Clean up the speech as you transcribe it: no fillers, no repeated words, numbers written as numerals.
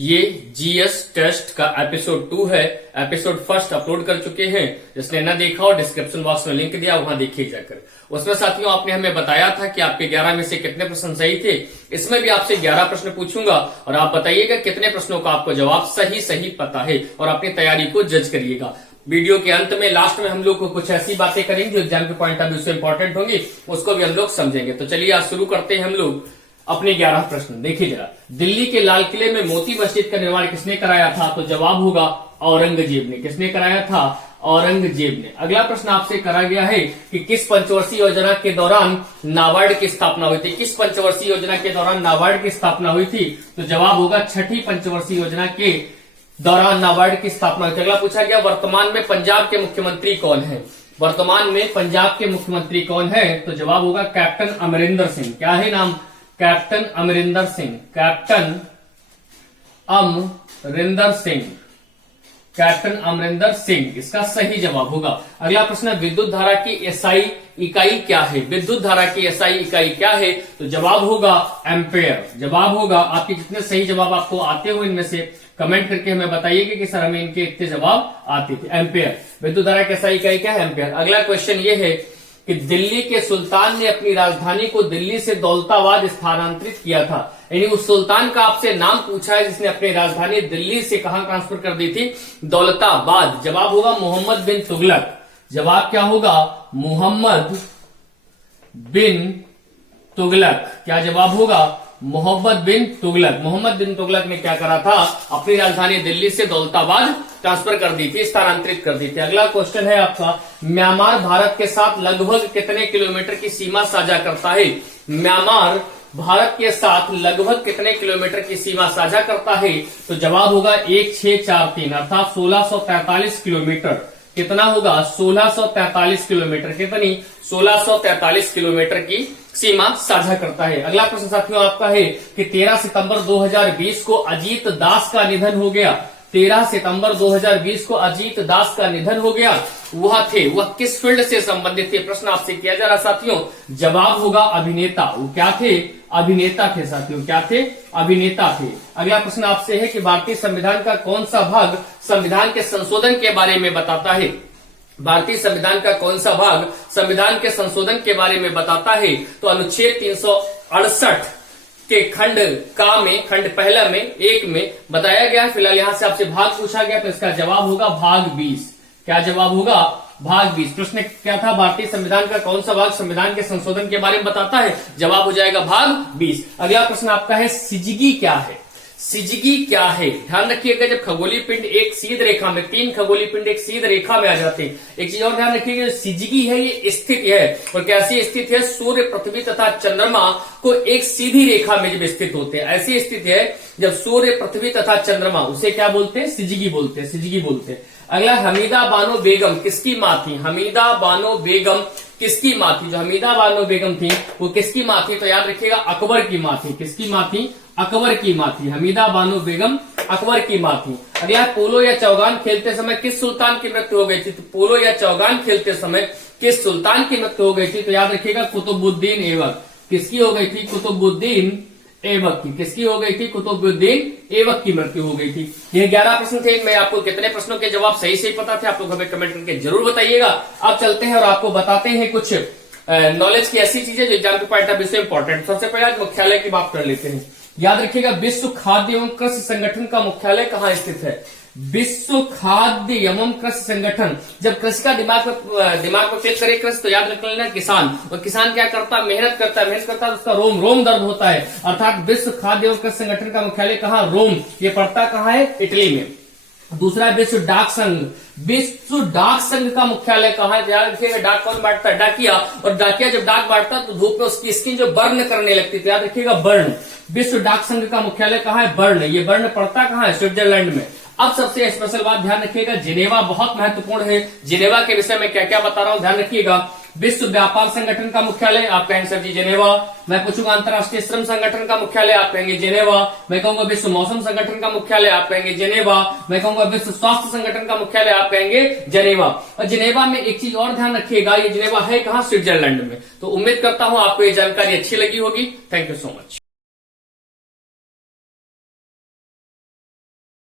ये GS test का episode 2 है। एपिसोड फर्स्ट अपलोड कर चुके हैं। जिसने न देखा हो डिस्क्रिप्शन बॉक्स में लिंक दिया, वहां देखिए जाकर। उसमें साथियों आपने हमें बताया था कि आपके 11 में से कितने प्रश्न सही थे। इसमें भी आपसे 11 प्रश्न पूछूंगा और आप बताइएगा कितने प्रश्नों का आपको जवाब सही पता है और अपनी तैयारी को जज करिएगा। वीडियो के अंत में लास्ट में हम लोग को कुछ ऐसी बातें करेंगे जो एग्जाम के पॉइंट ऑफ व्यू से इंपॉर्टेंट होंगी, उसको भी हम लोग समझेंगे। तो चलिए आज शुरू करते हैं हम लोग अपने 11 प्रश्न। देखिए जरा, दिल्ली के लाल किले में मोती मस्जिद का निर्माण किसने कराया था? तो जवाब होगा औरंगजेब ने। किसने कराया था? औरंगजेब ने। अगला प्रश्न आपसे करा गया है कि किस पंचवर्षीय योजना के दौरान नाबार्ड की स्थापना हुई थी? किस पंचवर्षीय योजना के दौरान नाबार्ड की स्थापना हुई थी? तो जवाब होगा छठी पंचवर्षीय योजना के दौरान नाबार्ड की स्थापना हुई थी। अगला पूछा गया वर्तमान में पंजाब के मुख्यमंत्री कौन है? वर्तमान में पंजाब के मुख्यमंत्री कौन है? तो जवाब होगा कैप्टन अमरिंदर सिंह। क्या है नाम? Captain Amarinder Singh. Captain Amarinder Singh. Captain Amarinder Singh इसका सही जवाब होगा। अगला प्रश्न विद्युत धारा की एसआई इकाई क्या है? विद्युत धारा की एसआई इकाई क्या है? तो जवाब होगा एम्पेयर। जवाब होगा। आपके जितने सही जवाब आपको आते हो इनमें से कमेंट करके हमें बताइएगा कि सर हमें इनके इतने जवाब आते थे। एम्पेयर विद्युत धारा की एसआई इकाई क्या है? एम्पेयर। अगला क्वेश्चन ये है कि दिल्ली के सुल्तान ने अपनी राजधानी को दिल्ली से दौलताबाद स्थानांतरित किया था। यानी उस सुल्तान का आपसे नाम पूछा है जिसने अपनी राजधानी दिल्ली से कहां ट्रांसफर कर दी थी? दौलताबाद। जवाब होगा मोहम्मद बिन तुगलक। जवाब क्या होगा? मोहम्मद बिन तुगलक। क्या जवाब होगा? मोहम्मद बिन तुगलक। मोहम्मद बिन तुगलक ने क्या करा था? अपनी राजधानी दिल्ली से दौलताबाद ट्रांसफर कर दी थी, स्थानांतरित कर दी थी। अगला क्वेश्चन है आपका म्यांमार भारत के साथ लगभग कितने किलोमीटर की सीमा साझा करता है? म्यांमार भारत के साथ लगभग कितने किलोमीटर की सीमा साझा करता है? तो जवाब होगा 1643 अर्थात 1643 किलोमीटर। कितना होगा? 1643 किलोमीटर। कितनी? 1643 किलोमीटर की सीमा साझा करता है। अगला प्रश्न साथियों आपका है कि 13 सितंबर 2020 को अजीत दास का निधन हो गया। 13 सितंबर 2020 को अजीत दास का निधन हो गया। वह किस फील्ड से संबंधित थे? प्रश्न आपसे किया जा रहा साथियों। जवाब होगा अभिनेता। वो क्या थे? अभिनेता थे साथियों। क्या थे? अभिनेता थे। अगला प्रश्न आपसे है कि भारतीय संविधान का कौन सा भाग संविधान के संशोधन के बारे में बताता है? भारतीय संविधान का कौन सा भाग संविधान के संशोधन के बारे में बताता है? तो अनुच्छेद 368 के खंड पहला में 1 में बताया गया है। फिलहाल यहां से आपसे भाग पूछा गया तो इसका जवाब होगा भाग 20। क्या जवाब होगा? भाग 20। प्रश्न क्या था? भारतीय संविधान का कौन सा भाग संविधान के संशोधन के बारे में बताता है? जवाब हो जाएगा भाग 20। अगला प्रश्न आपका है सिजगी क्या है? सिजगी क्या है? ध्यान रखिएगा जब खगोलीय पिंड एक सीध रेखा में, 3 खगोलीय पिंड एक सीध रेखा में आ जाते हैं। एक चीज और ध्यान रखिएगा, सिजगी है ये स्थित है। और कैसी स्थित है? सूर्य पृथ्वी तथा चंद्रमा को एक सीधी रेखा में जब स्थित होते हैं, ऐसी स्थिति है जब सूर्य पृथ्वी तथा चंद्रमा, उसे क्या बोलते हैं? सिजगी बोलते हैं। सिजगी बोलते हैं। अगला हमीदा बानो बेगम किसकी मां थी? हमीदा बानो बेगम किसकी मां थी? जो हमीदा बानो बेगम थी वो किसकी मां थी? तो याद रखिएगा अकबर की मां थी। किसकी मां थी? अकबर की मां थी। हमीदा बानो बेगम अकबर की मां थी। अगला पोलो या चौगान खेलते समय किस सुल्तान की मृत्यु हो गई थी? तो पोलो या चौगान खेलते समय किस सुल्तान की मृत्यु हो गई थी? तो याद रखिएगा कुतुबुद्दीन ऐबक। किसकी हो गई थी? कुतुबुद्दीन ऐबक की। किसकी हो गई थी? कुतुबुद्दीन ऐबक की मृत्यु हो गई थी। ये 11 प्रश्न थे। मैं आपको कितने प्रश्नों के जवाब सही पता थे आप लोग हमें कमेंट करके जरूर बताइएगा। अब चलते हैं और आपको बताते हैं कुछ नॉलेज की ऐसी चीजें जो एग्जाम के पॉइंट ऑफ व्यू से इंपॉर्टेंट। सबसे पहले आज मुख्यालय की बात कर लेते हैं। याद रखिएगा विश्व खाद्य एवं कृषि संगठन का मुख्यालय कहाँ स्थित है? विश्व खाद्य एवं कृषि संगठन। जब कृषि का दिमाग पर क्लिक करे कृषि तो याद रख लेना किसान। और किसान क्या करता है? मेहनत करता है तो उसका रोम दर्द होता है। अर्थात विश्व खाद्य एवं कृषि संगठन का मुख्यालय कहाँ? रोम। ये पड़ता कहाँ है? इटली में। दूसरा विश्व डाक संघ। विश्व डाक संघ का मुख्यालय कहाँ है? ध्यान रखिएगा डाक कौन बांटता है? डाकिया। और डाकिया जब डाक बांटता है तो धूप में उसकी स्किन जो बर्न करने लगती है। याद रखिएगा बर्न। विश्व डाक संघ का मुख्यालय कहाँ है? बर्न। ये बर्न पड़ता कहाँ है? स्विट्जरलैंड में। अब सबसे स्पेशल बात ध्यान रखिएगा, जिनेवा बहुत महत्वपूर्ण है। जिनेवा के विषय में क्या क्या बता रहा हूं ध्यान रखिएगा। विश्व व्यापार संगठन का मुख्यालय, आप कहेंगे सर जी जिनेवा। मैं पूछूंगा अंतर्राष्ट्रीय श्रम संगठन का मुख्यालय, आप कहेंगे जिनेवा। मैं कहूंगा विश्व मौसम संगठन का मुख्यालय, आप कहेंगे जिनेवा। मैं कहूंगा विश्व स्वास्थ्य संगठन का मुख्यालय, आप कहेंगे जिनेवा। और जिनेवा में एक चीज और ध्यान रखिएगा, ये जिनेवा है कहां? स्विट्जरलैंड में। तो उम्मीद करता हूं आपको ये जानकारी अच्छी लगी होगी। Thank you so much.